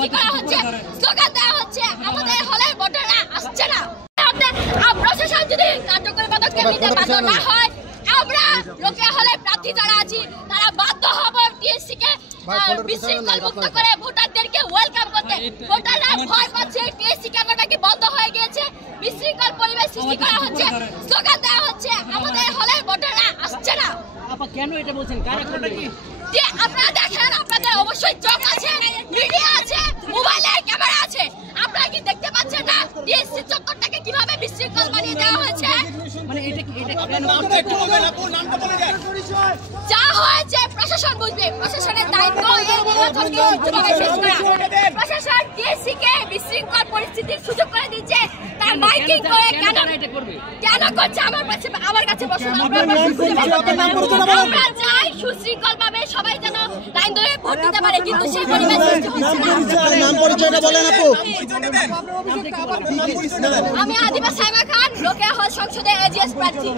সৃষ্টি করা হচ্ছে, স্লোগান দেওয়া হচ্ছে, আমাদের হলের ভোটাররা আসছে না। প্রশাসন যদি কার্যকরী পদক্ষেপ নিতে বাধ্য না হয়, আমরা রোকেয়া হলে প্রার্থী যারা আছি তারা বাধ্য হব টিএসসি কে বিশৃঙ্খল মুক্ত করে ভোটারদেরকে ওয়েলকাম করতে। ভোটাররা ভয় পাচ্ছে, টিএসসি কেন্দ্রটাকে বন্ধ হয়ে গিয়েছে, বিশৃঙ্খল পরিবেশ সৃষ্টি করা হচ্ছে, স্লোগান দেওয়া হচ্ছে, আমাদের হলের ভোটাররা আসছে না। আপা কেন এটা বলছেন? কারণটা কি? যে আপনারা দেখেন, আপনাদের অবশ্যই চোখ আছে, মিডিয়া আছে, মোবাইলে ক্যামেরা আছে, আপনারা কি দেখতে পাচ্ছেন না টিএসসি চত্বরটাকে কিভাবে বিশৃঙ্খল বানিয়ে দেওয়া হয়েছে? মানে এটা যা হয়েছে প্রশাসন বুঝবে, প্রশাসনের দায়িত্ব এই নির্বাচনকে সুষ্ঠুভাবে শেষ করা। প্রশাসন টিএসসি কে বিশৃঙ্খল পরিস্থিতির সুযোগ করে দিচ্ছে, তার মাইকিং করে কেন করছে? আমার কাছে বসুন, আমরা চাই সুশৃঙ্খল ভাবে সবাই যেন লাইন ধরে ভোট দিতে পারে, কিন্তু সেই পরিবেশ সৃষ্টি হচ্ছে না। নাম পরিচয়টা বলেন আপু। আমি আদিবা সাইমা খান, রোকেয়া হল সংসদে এজিএস প্রার্থী।